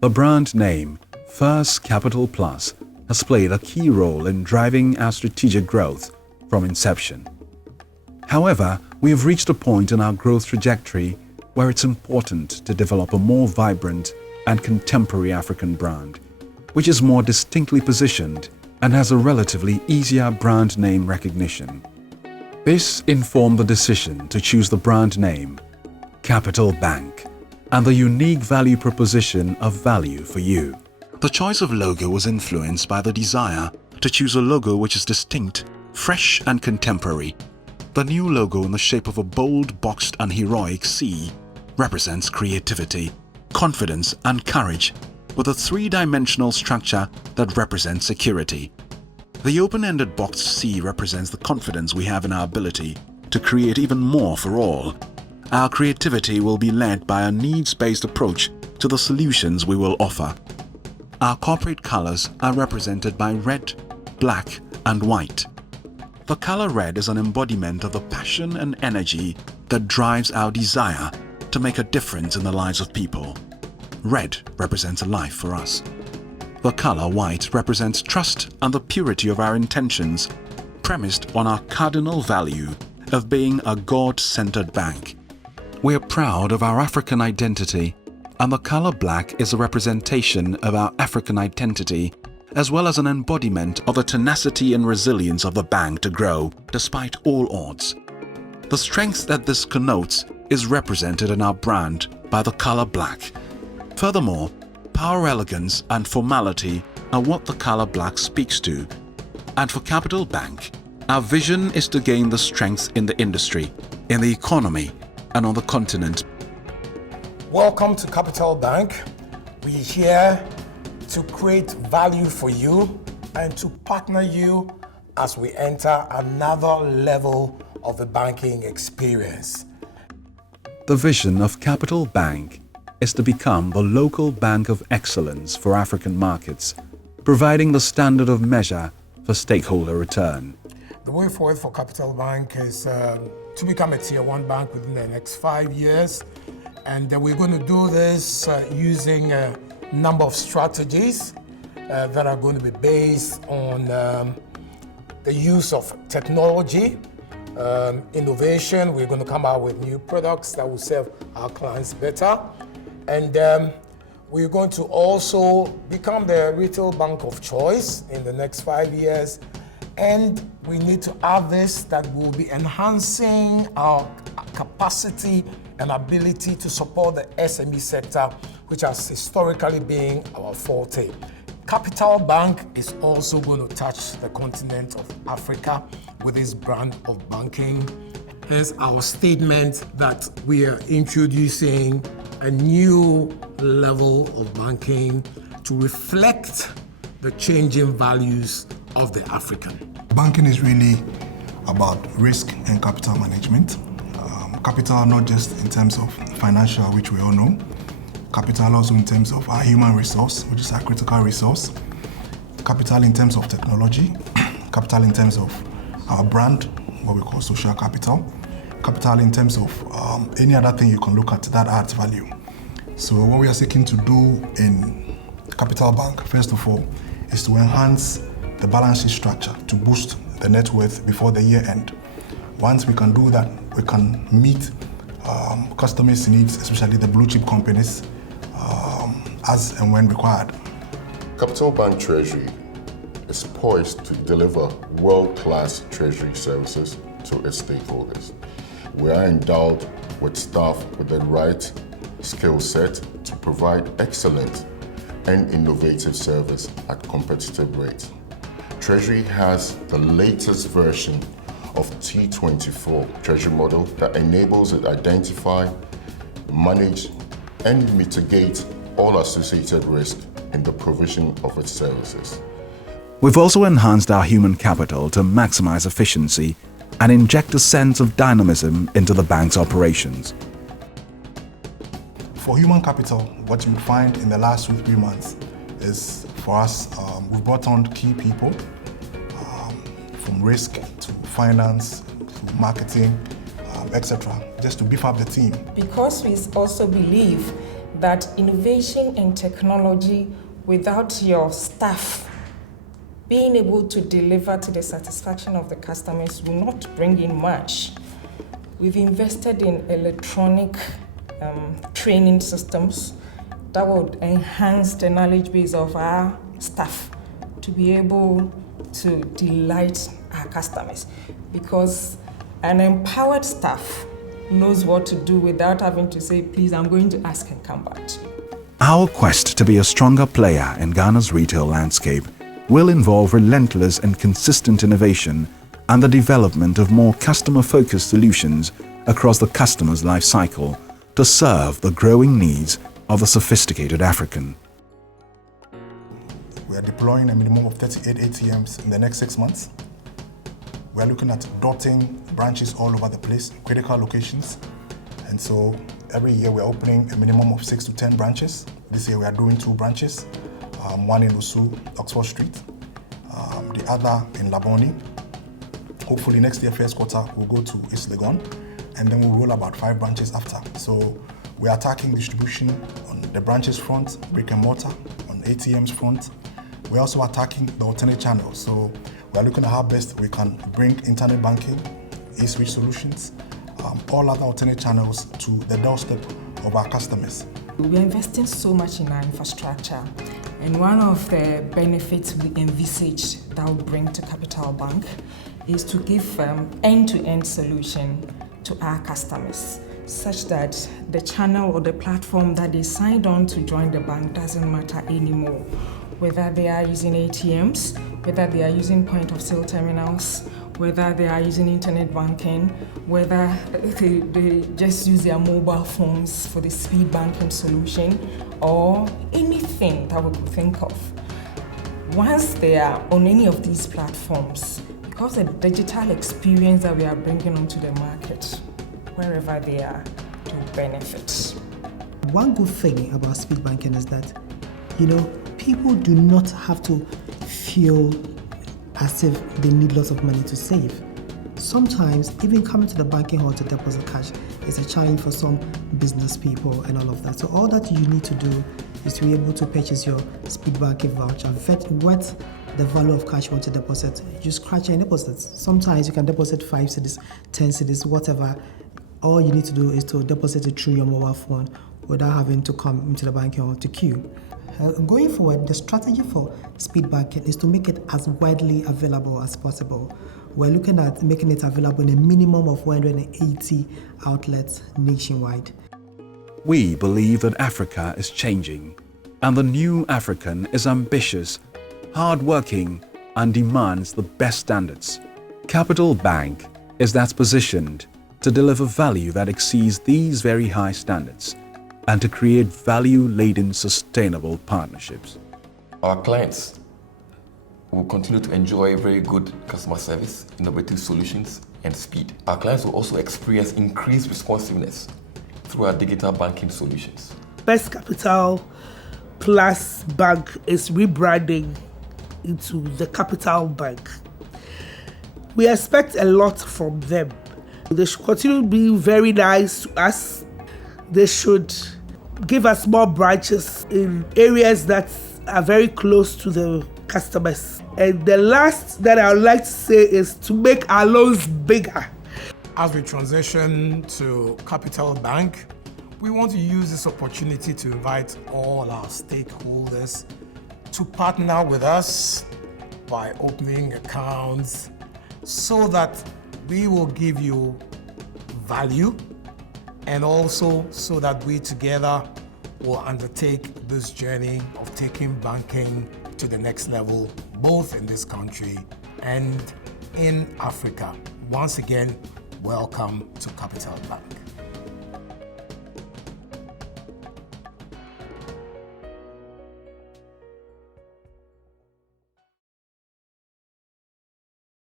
The brand name, First Capital Plus, has played a key role in driving our strategic growth from inception. However, we have reached a point in our growth trajectory where it's important to develop a more vibrant and contemporary African brand, which is more distinctly positioned and has a relatively easier brand name recognition. This informed the decision to choose the brand name, Capital Bank, and the unique value proposition of value for you. The choice of logo was influenced by the desire to choose a logo which is distinct, fresh and contemporary. The new logo in the shape of a bold, boxed and heroic C represents creativity, confidence and courage, with a three-dimensional structure that represents security. The open-ended boxed C represents the confidence we have in our ability to create even more for all. Our creativity will be led by a needs-based approach to the solutions we will offer. Our corporate colors are represented by red, black and white. The color red is an embodiment of the passion and energy that drives our desire to make a difference in the lives of people. Red represents a life for us. The color white represents trust and the purity of our intentions, premised on our cardinal value of being a God-centered bank. We are proud of our African identity, and the color black is a representation of our African identity, as well as an embodiment of the tenacity and resilience of the bank to grow despite all odds. The strength that this connotes is represented in our brand by the color black. Furthermore, power, elegance and formality are what the color black speaks to. And for Capital Bank, our vision is to gain the strength in the industry, in the economy and on the continent. Welcome to Capital Bank. We're here to create value for you and to partner you as we enter another level of the banking experience. The vision of Capital Bank is to become the local bank of excellence for African markets, providing the standard of measure for stakeholder return. The way forward for Capital Bank is to become a Tier 1 bank within the next 5 years. And we're going to do this using a number of strategies that are going to be based on the use of technology, innovation. We're going to come out with new products that will serve our clients better. And we're going to also become the retail bank of choice in the next 5 years. And we need to have this that will be enhancing our capacity and ability to support the SME sector, which has historically been our forte. Capital Bank is also going to touch the continent of Africa with its brand of banking. Here's our statement that we are introducing a new level of banking to reflect the changing values of the African. Banking is really about risk and capital management. Capital not just in terms of financial, which we all know. Capital also in terms of our human resource, which is our critical resource. Capital in terms of technology. Capital in terms of our brand, what we call social capital. Capital in terms of any other thing you can look at that adds value. So what we are seeking to do in Capital Bank, first of all, is to enhance the balance sheet structure to boost the net worth before the year end. Once we can do that, we can meet customers' needs, especially the blue chip companies, as and when required. Capital Bank Treasury is poised to deliver world-class treasury services to its stakeholders. We are endowed with staff with the right skill set to provide excellent and innovative service at competitive rates. Treasury has the latest version of T24 Treasury model that enables it to identify, manage, and mitigate all associated risk in the provision of its services. We've also enhanced our human capital to maximize efficiency and inject a sense of dynamism into the bank's operations. For human capital, what you find in the last 2-3 months is, for us, we brought on key people from risk to finance to marketing, etc., just to beef up the team. Because we also believe that innovation and technology without your staff being able to deliver to the satisfaction of the customers will not bring in much. We've invested in electronic training systems that would enhance the knowledge base of our staff to be able to delight our customers, because an empowered staff knows what to do without having to say, please, I'm going to ask and come back to you. Our quest to be a stronger player in Ghana's retail landscape will involve relentless and consistent innovation and the development of more customer-focused solutions across the customer's life cycle to serve the growing needs of the sophisticated African. We are deploying a minimum of 38 ATMs in the next 6 months. We are looking at dotting branches all over the place, critical locations. And so every year we're opening a minimum of 6 to 10 branches. This year we are doing 2 branches, one in Usu, Oxford Street, the other in Laboni. Hopefully next year, first quarter, we'll go to East Legon, and then we'll roll about 5 branches after. So we're attacking distribution on the branches front, brick and mortar, on ATMs front. We're also attacking the alternate channels. So we're looking at how best we can bring internet banking, e-switch solutions, all other alternate channels to the doorstep of our customers. We're investing so much in our infrastructure, and one of the benefits we envisage that will bring to Capital Bank is to give end-to-end solution to our customers, such that the channel or the platform that they signed on to join the bank doesn't matter anymore. Whether they are using ATMs, whether they are using point-of-sale terminals, whether they are using internet banking, whether they just use their mobile phones for the speed banking solution, or anything that we could think of. Once they are on any of these platforms, because the digital experience that we are bringing onto the market, wherever they are, to benefit. One good thing about speed banking is that, people do not have to feel as if they need lots of money to save. Sometimes, even coming to the banking hall to deposit cash is a challenge for some business people and all of that. So all that you need to do is to be able to purchase your speed banking voucher, wet the value of cash you want to deposit, you scratch and deposit. Sometimes you can deposit 5 cedis, 10 cedis, whatever. All you need to do is to deposit it through your mobile phone without having to come into the banking hall to queue. Going forward, the strategy for speed banking is to make it as widely available as possible. We're looking at making it available in a minimum of 180 outlets nationwide. We believe that Africa is changing, and the new African is ambitious, hard-working, and demands the best standards. Capital Bank is thus positioned to deliver value that exceeds these very high standards and to create value-laden, sustainable partnerships. Our clients will continue to enjoy very good customer service, innovative solutions, and speed. Our clients will also experience increased responsiveness through our digital banking solutions. First Capital Plus Bank is rebranding into the Capital Bank. We expect a lot from them. They should continue to be very nice to us. They should give us more branches in areas that are very close to the customers. And the last that I would like to say is to make our loans bigger. As we transition to Capital Bank, we want to use this opportunity to invite all our stakeholders to partner with us by opening accounts so that we will give you value, and also so that we together will undertake this journey of taking banking to the next level, both in this country and in Africa. Once again, welcome to Capital Bank.